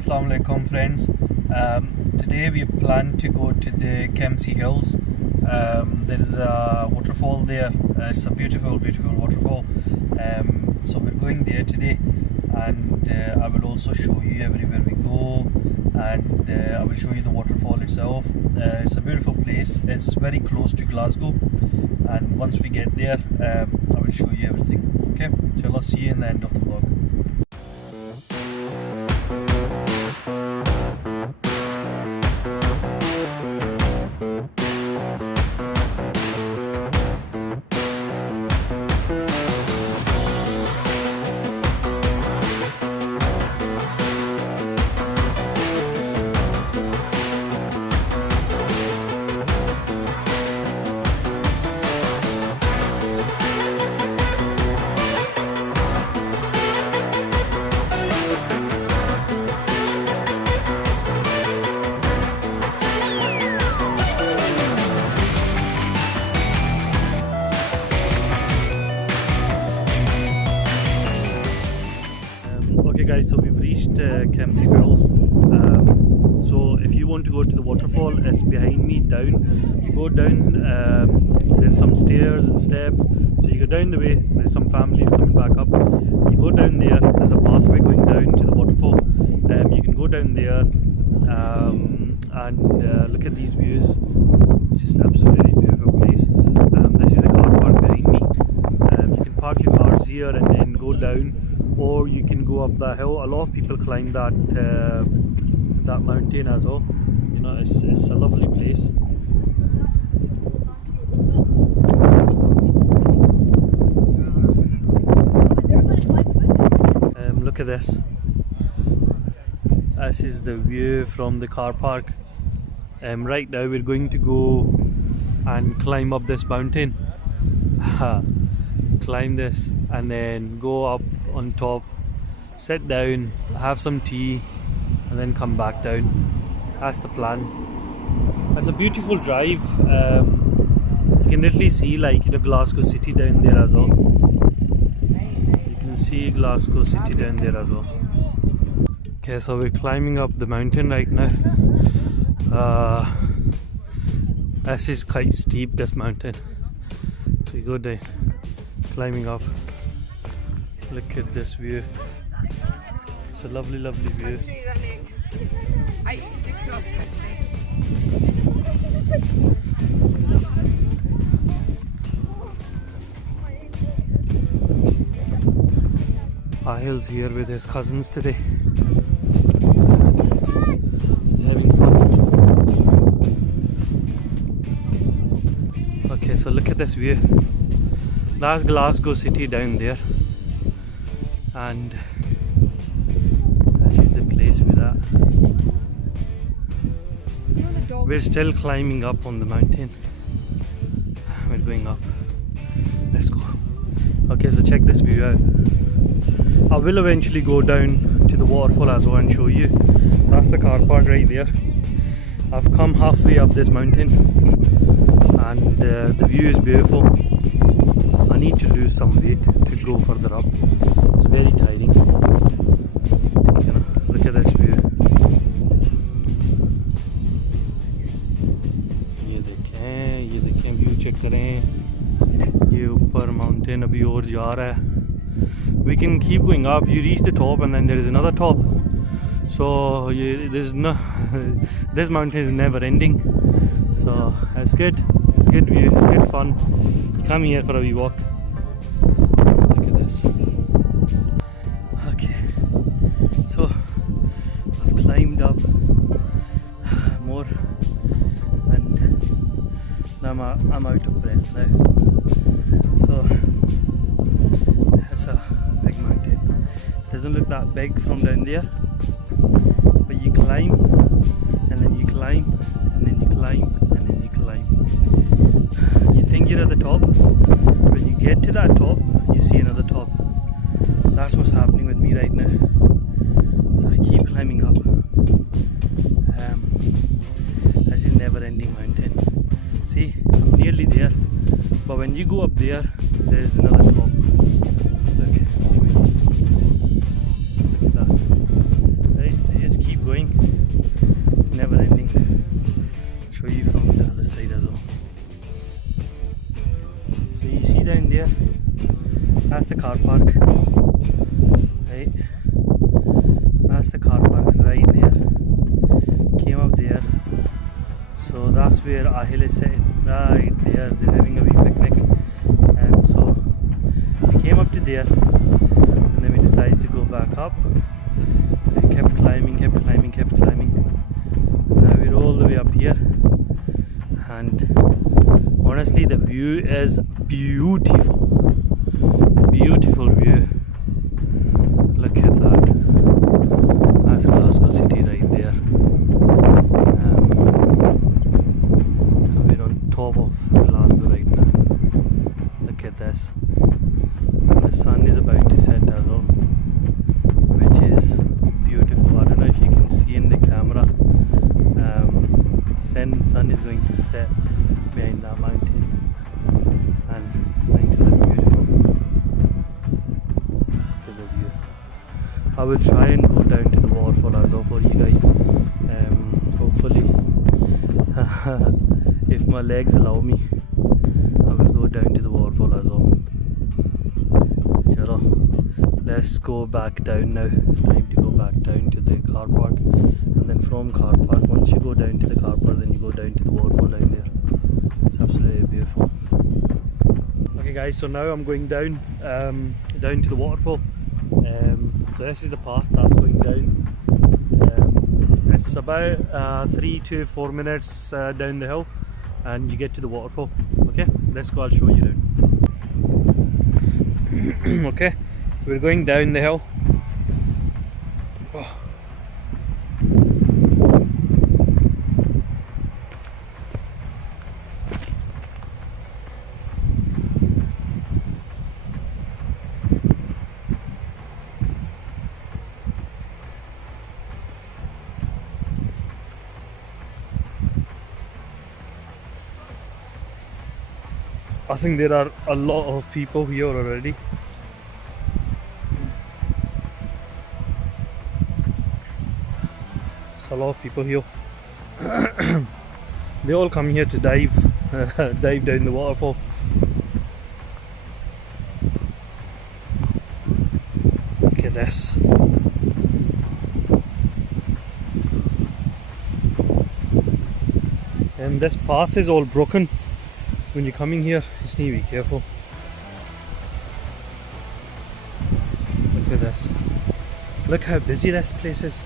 Assalamu alaikum friends. Today we've planned to go to the Campsie Fells. There is a waterfall there. It's a beautiful waterfall. So we're going there today, and I will also show you everywhere we go, and I will show you the waterfall itself. It's a beautiful place. It's very close to Glasgow, and once we get there I will show you everything. Okay, so I'll see you in the end of the vlog. Okay guys, so we've reached Campsie Fells. So if you want to go to the waterfall, it's behind me down. You go down, there's some stairs and steps, so you go down the way. There's some families coming back up. You go down there, there's a pathway going down to the waterfall. You can go down there and look at these views. It's just absolutely beautiful place. This is the car park behind me. You can park your cars here and then go down, or you can go up that hill. A lot of people climb that mountain as well. You know, it's a lovely place. Look at this. This is the view from the car park. Right now we're going to go and climb up this mountain. Climb this and then go up on top, sit down, have some tea, and then come back down. That's the plan. It's a beautiful drive. You can literally see, like, you know, Glasgow City down there as well. You can see Glasgow City down there as well. Okay, so we're climbing up the mountain right now. This is quite steep, this mountain. So you go down, climbing up. Look at this view. It's a lovely view. Country running. I used to do cross country. Ahil's here with his cousins today. He's having fun. Okay, so look at this view. That's Glasgow City down there, and this is the place we're at. We're still climbing up on the mountain. We're going up. Let's go. Okay, so check this view out. I will eventually go down to the waterfall as well and show you. That's the car park right there. I've come halfway up this mountain, and the view is beautiful. I need to lose some weight to go further up. It's very tiring. You know, look at this view. ये देखें view check करें. ये ऊपर mountain अभी और जा रहा है. We can keep going up. You reach the top and then there is another top. So there's no this mountain is never ending. So it's good. It's good view. It's good fun. Come here for a wee walk. Look at this. Okay, so I've climbed up more, and now I'm out of breath now. So it's a big mountain. Doesn't look that big from down there, but you climb, and then you climb, and then you climb, and then you climb. You think you're at the top. When you get to that top, you see another top. That's what's happening with me right now. So I keep climbing up. This is never-ending mountain. See, I'm nearly there. But when you go up there, there's another top. Look, Look at that. Right, so you just keep that's where Ahil is sitting, right there. They're having a wee picnic. So we came up to there, and then we decided to go back up. So we kept climbing. Now we're all the way up here, and honestly the view is beautiful. Beautiful view. Look at that. That's Glasgow City right there. So we're on top of Glasgow right now. Look at this. And the sun is about to set as well, which is beautiful. I don't know if you can see in the camera. The sun is going to set behind that mountain, and it's going to look beautiful. Look at the view. I will try and go down to the waterfall as well for you guys. Hopefully, if my legs allow me, I will go down to the waterfall as well. Chalo, let's go back down now. It's time to go back down to the car park, and then from car park, once you go down to the car park, then you go down to the waterfall down there. It's absolutely beautiful. Okay guys, so now I'm going down down to the waterfall. So this is the path that's going down. It's about 3 to 4 minutes down the hill, and you get to the waterfall. Okay, let's go, I'll show you down. Okay, so we're going down the hill. Oh. I think there are a lot of people here already. There's a lot of people here. They all come here to dive down the waterfall. Look at this. And this path is all broken. When you're coming here, you just need to be careful. Look at this. Look how busy this place is.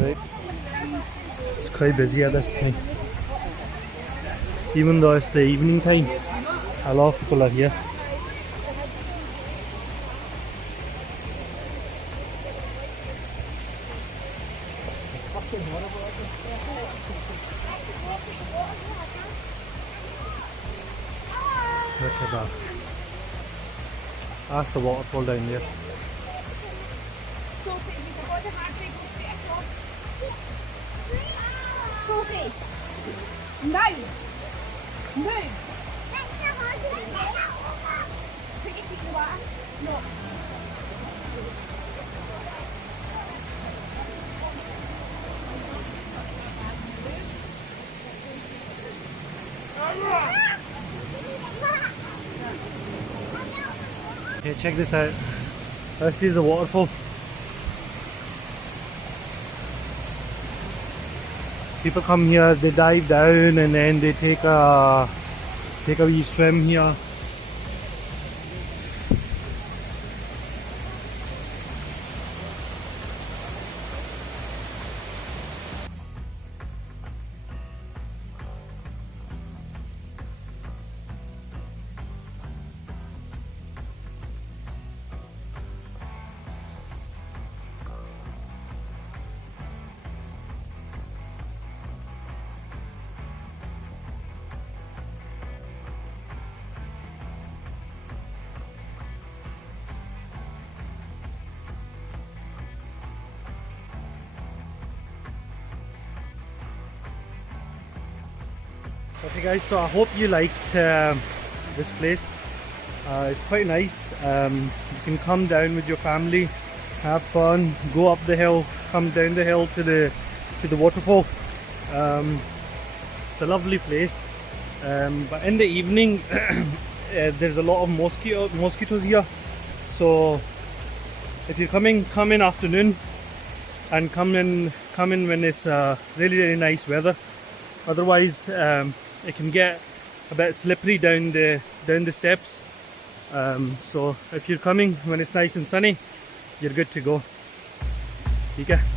Right. It's quite busy at this time. Even though it's the evening time, a lot of people are here. Look at that. That's the waterfall down there. Sophie, now, move. Put your feet in the water. No. Okay, check this out. This is the waterfall. People come here, they dive down, and then they take a wee swim here. Okay guys, so I hope you liked this place. It's quite nice. You can come down with your family, have fun, go up the hill, come down the hill to the waterfall. It's a lovely place. But in the evening there's a lot of mosquitoes here, so If you're coming, come in afternoon, and come in when it's really nice weather. Otherwise, it can get a bit slippery down the steps. So if you're coming when it's nice and sunny, you're good to go. ठीक है